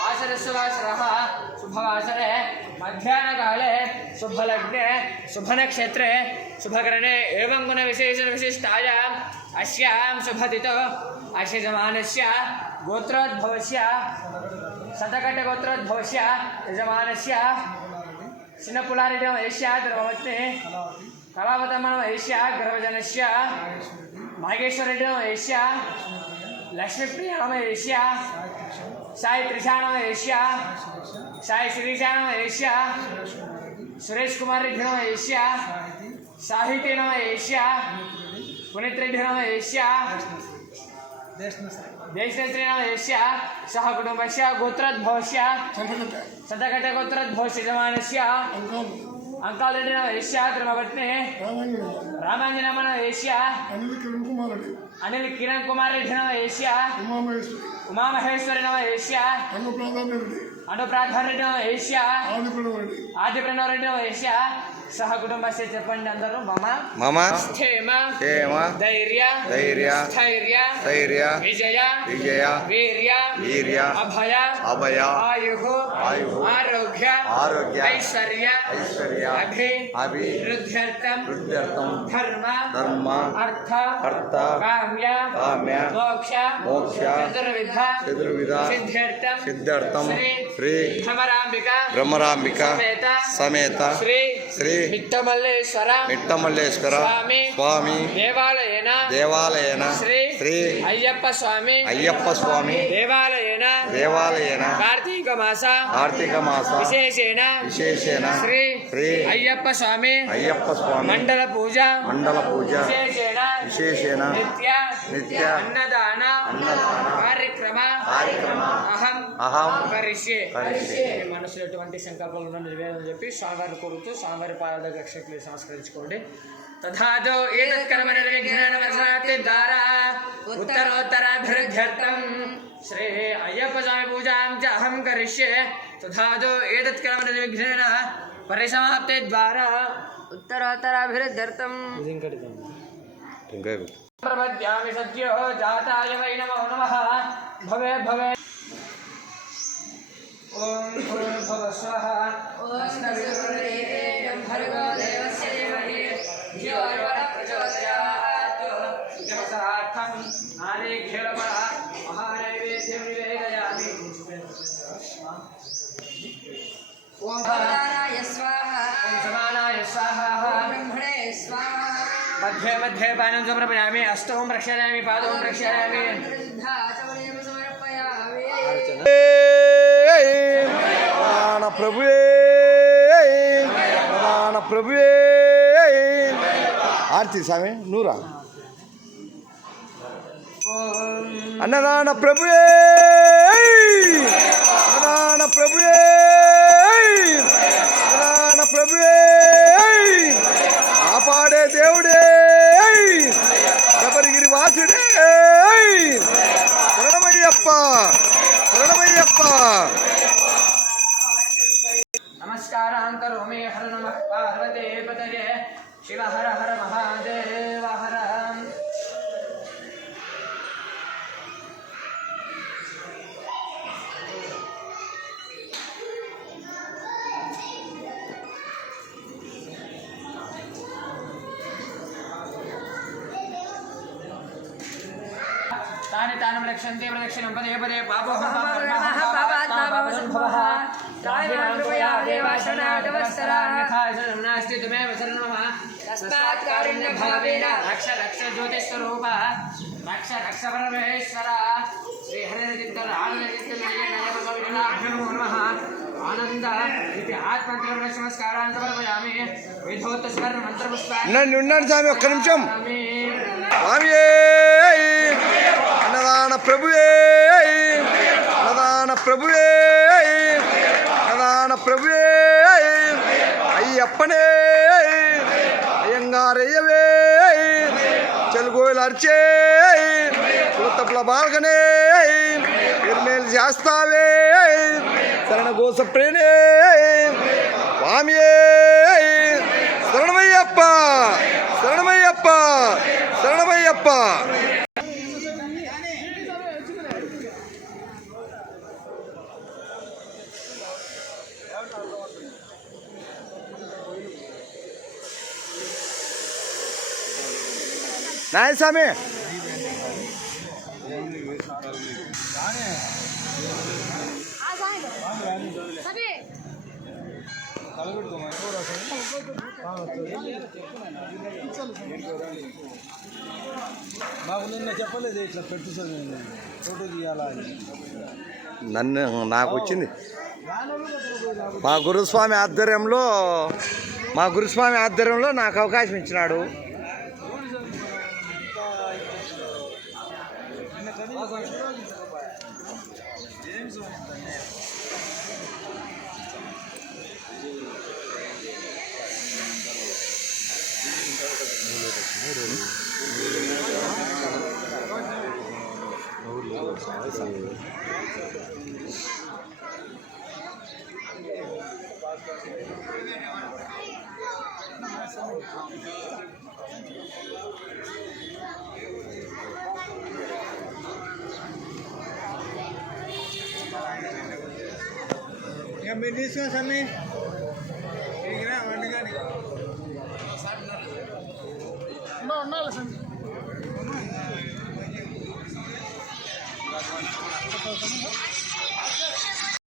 वासरस्वासरः शुभवासरे मध्याह्नकाले शुभलग्ने शुभनक्षत्रे शुभकरणे एवं गुणविशेषविशिष्टायाम् अस्यां शुभतिथौ अश्यजमानस्य गोत्रोद्भवस्य शतकटगोत्रोद्भवस्य यजमानस्य शिनपुलारिडमयस्य द्रवपत्नी कलावतमणमयस्य गर्भजनस्य नागेश्वरमयस्य लक्ष्मीप्रियमयस्य साई त्रिशाणमयस्य साई श्रीशाणमयस्य सुरेश कुमार रेड्डिनमयस्य साहित्यनमयस्य पुनीत रेड्डिनमयस्य देशनेत्रिनमयस्य सह कुटुंबस्य गोत्रोद्भवस्य शतकटगोत्रोद्भवस्य यजमानस्य अंकाल रेड्डिनमयस्य धर्मपत्नी रामांजनमयस्य अनिल किरण कुमार रेड्डिनमयस्य उमामहेश्वरिनमयस्य अनुप्राधान्यमयस्य आदिप्रणवरेड्डिनमयस्य सह कुटुंबस्य చెప్పండి అందరూ మమ స్థేమ ధైర్య స్థైర్య విజయ వీర్య అభయ ఆయుః ఆరోగ్య ఐశ్వర్య అభివృద్ధ్యర్థం ధర్మ అర్థ కామ్య మోక్ష చతుర్విధ సిద్ధ్యర్థం శ్రీ భ్రమరాంబిక సమేత శ్రీ మిట్టమల్లేశ్వర స్వామి దేవాలయన శ్రీ అయ్యప్ప స్వామి దేవాలయన కార్తీక మాస విశేషేణ శ్రీ అయ్యప్ప స్వామి మండల పూజ విశేషేణ నిత్య అన్నదాన కార్యక్రమ అహం కరిష్యే మనసులో ఎటువంటి సంకల్పాలు ఉన్న నివేదన చెప్పి స్వామివారిని కోరుతూ స్వామివారి పాదాల రక్షకులు సంస్కరించుకోండి. తథాదో ఏతత్కర్మనిర్విఘ్నేన ఉత్తరోత్తరాభివృద్ధ్యర్థం శ్రీ అయ్యప్ప స్వామి పూజాం చ అహం కరిష్యే. తథాదో ఏతత్కర్మనిర్విఘ్నేన పరిసమాప్తే ద్వారా ఉత్తరోత్తరాభివృద్ధ్యర్థం ప్రపద్యామి సద్యో జాతాయ వై నమో నమః. భవే ఓం భూర్భువః స్వః భర్గో దేవస్య ధీమహి ధియో యో నః ప్రచోదయాత్. దేవతార్థం ఆలేఖ్యరమణ మహానైవేద్యం నివేదయామి. ఓం సమానాయ స్వాహా బ్రహ్మణే స్వాహా. मध्ये पानं समर्पयामि. अष्टौ प्रक्षालयामि, पादौ प्रक्षालयामि. प्रभुवे आरती स्वामी नूरा अन्नदान प्रभुवे కాపాడే దేవుడే శబరిగిరి వాసుడే శరణమయ్యప్ప. నమస్కారం కరోమి. హర నమః పార్వతే పతయే. శివ హర హర మహాదేవ హర. तानि तानं रक्षन्ते प्रदक्षिणं पदे पदे पापोऽहं नास्ति त्वमेव शरणं मम. तस्मात् कारुण्यभावेन रक्ष ज्योतिस्वरूप रक्ष परमेश्वर. श्री हरिचित्तर आनन्दचित्तनाभ्यो नमः. आनन्द इति आत्मन्त्रं नमस्कारान् समर्पयामि. वेदोक्तस्वर मंत्रपुष्पाणि. ఉన్నాను స్వామి ఒక్క నిమిషం. స్వామి అన్నదాన ప్రభువే అయ్యప్పనే అయ్యంగారయ్యవే చెలుగోయలు అర్చే కులతప్పుల బాల్గనే పెరుమేలు చేస్తావే శరణ గోస ప్రేణే స్వామియే శరణమయ్యప్ప. నాయ స్వామి మాకు నిన్న చెప్పలేదు ఇట్లా పెట్టుతుంది ఫోటో తీయాలని. నన్ను నాకు వచ్చింది మా గురుస్వామి ఆధ్వర్యంలో నాకు అవకాశం ఇచ్చినాడు. మీరు తీసుకున్నా స్వామి వంటగాని ఉండాలి స్వామి.